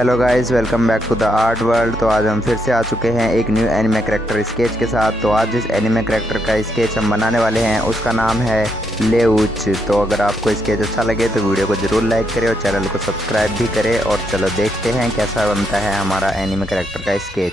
Hello guys, welcome back to the art world. तो आज हम फिर से आ चुके हैं एक न्यू एनिमे कैरेक्टर स्केच के साथ। तो आज जिस एनिमे कैरेक्टर का स्केच हम बनाने वाले हैं उसका नाम है लेउच। तो अगर आपको स्केच अच्छा लगे तो वीडियो को ज़रूर लाइक करें और चैनल को सब्सक्राइब भी करें। और चलो देखते हैं कैसा बनता है हमारा एनिमे कैरेक्टर का स्केच।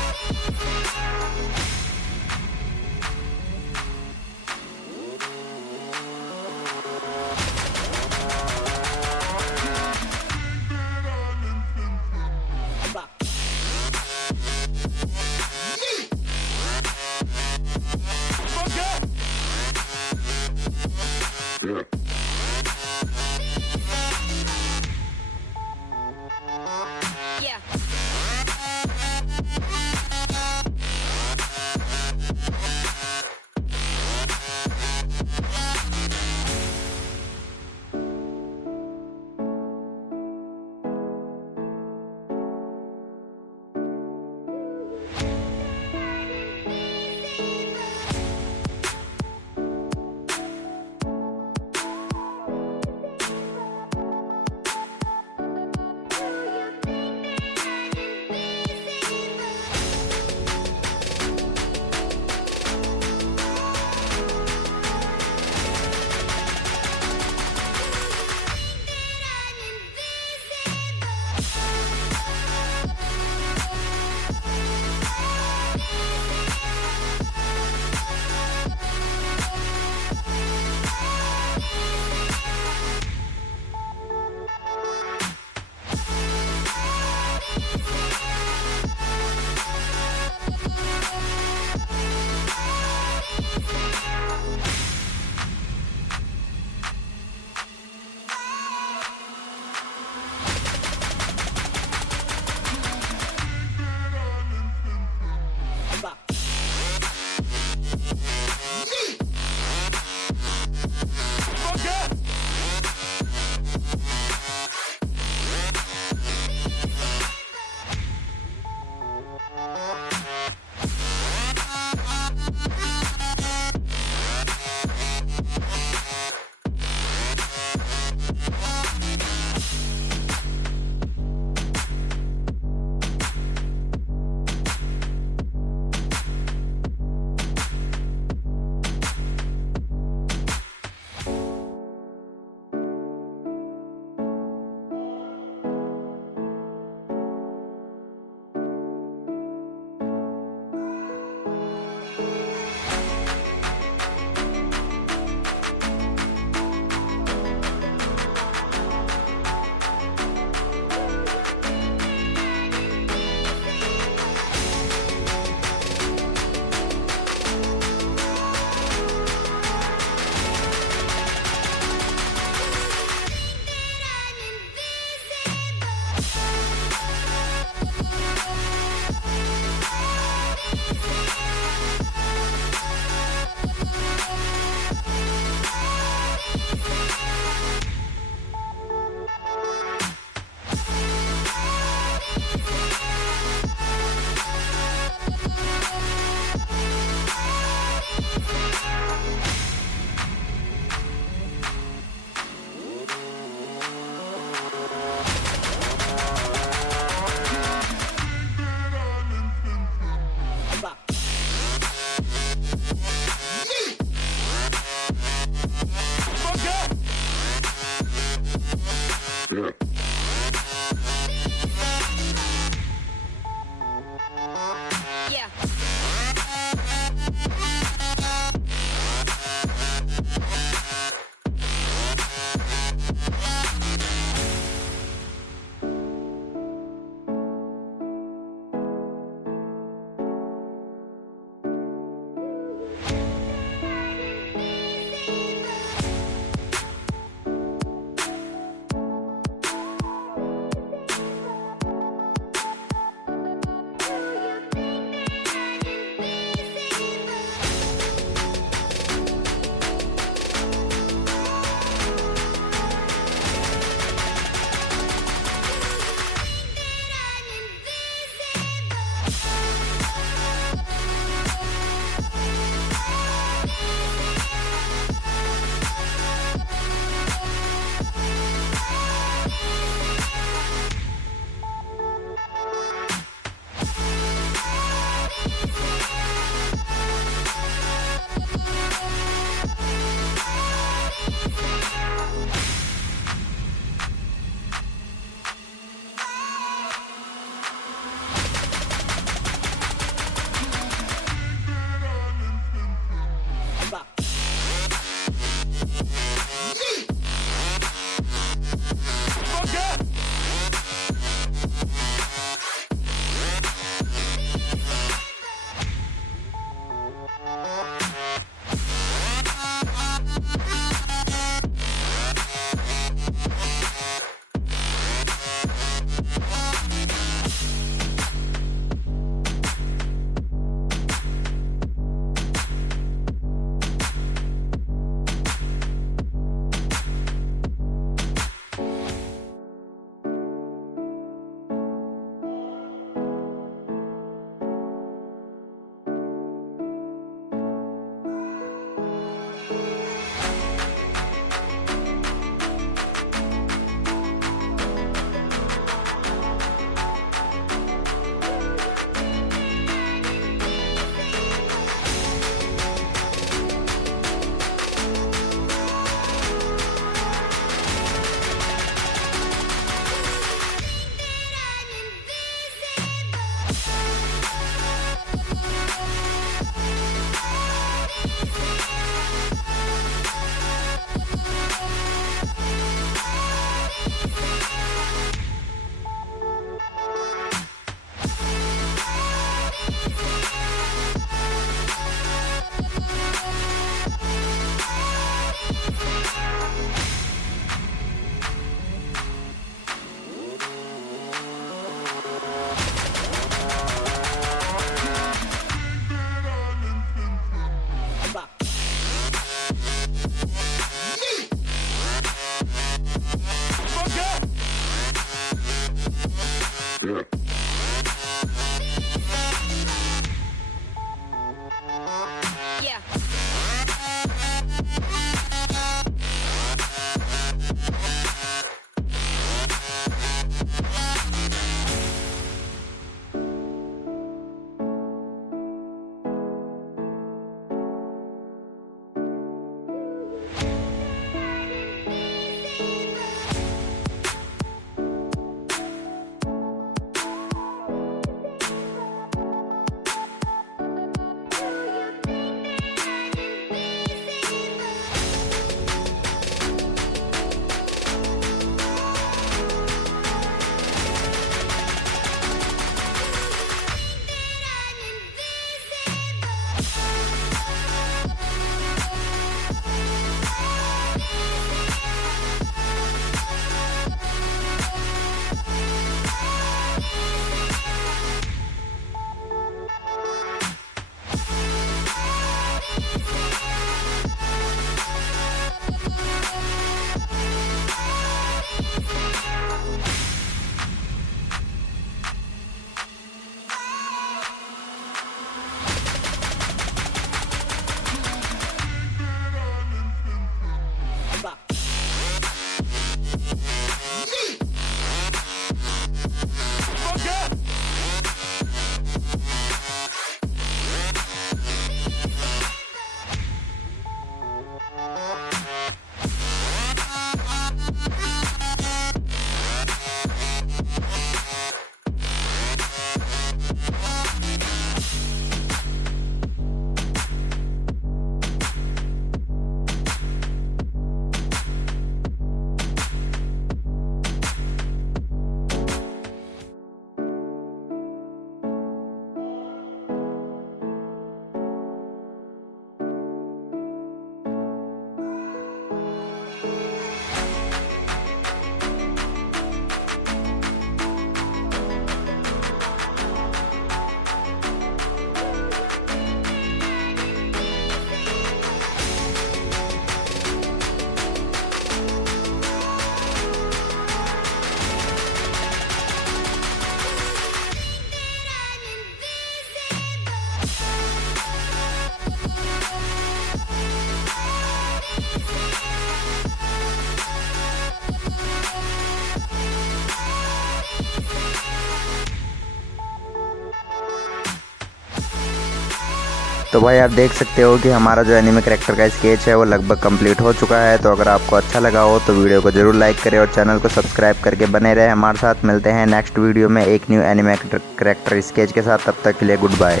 तो भाई आप देख सकते हो कि हमारा जो एनिमे कैरेक्टर का स्केच है वो लगभग कंप्लीट हो चुका है। तो अगर आपको अच्छा लगा हो तो वीडियो को ज़रूर लाइक करें और चैनल को सब्सक्राइब करके बने रहे हमारे साथ। मिलते हैं नेक्स्ट वीडियो में एक न्यू एनिमे कैरेक्टर स्केच के साथ। तब तक के लिए गुड बाय।